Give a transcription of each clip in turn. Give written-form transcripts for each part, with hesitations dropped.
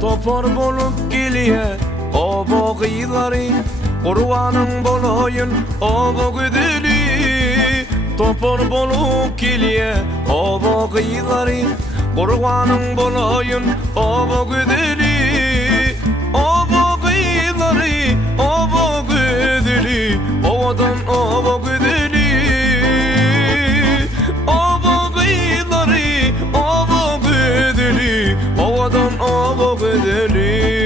topar bolup geliye o boğiları Kurbanın bolayın o boğidili Topar bolup geliye o boğiları Kurbanın bolayın o boğidili O boğiları o boğidili Ovadan o boğidili O boğiları o boğidili Ovadan o boğidili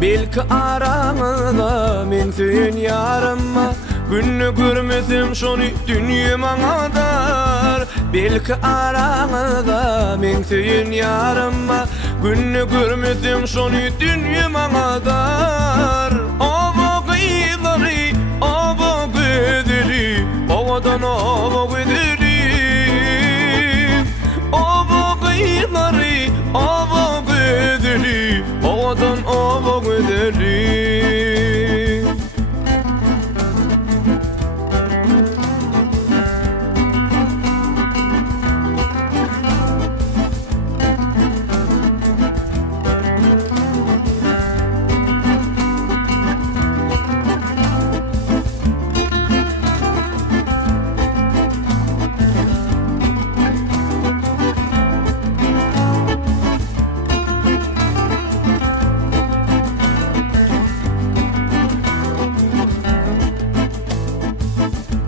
Belki aramda men söyün yarıma Günlü görmedim şonu dünyama kadar Belki aramda men söyün yarıma Günlü görmedim şonu dünyama kadar O boğiları o boğidili Ovadan o boğidili O boğiları o boğidili Ovadan o boğidili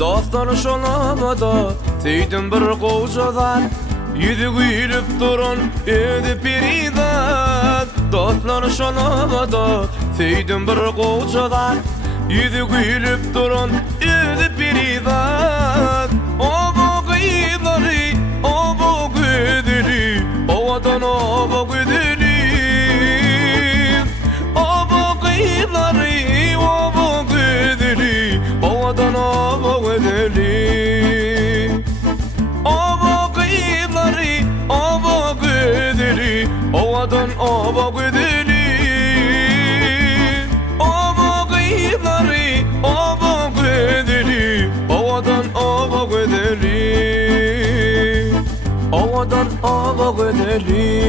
Dostlar şolamada Teydim bir kocadan Yüzü gülüp duran Ödü peridan Dostlar şolamada Teydim bir kocadan Yüzü gülüp duran Ödü peridan O boğiları o boğidili Ovadan o boğidili O boğiları o boğidili Ovadan o boğidili O boğiları o boğidili Ovadan o boğidili O boğiları o boğidili Ovadan o boğidili Ovadan o boğidili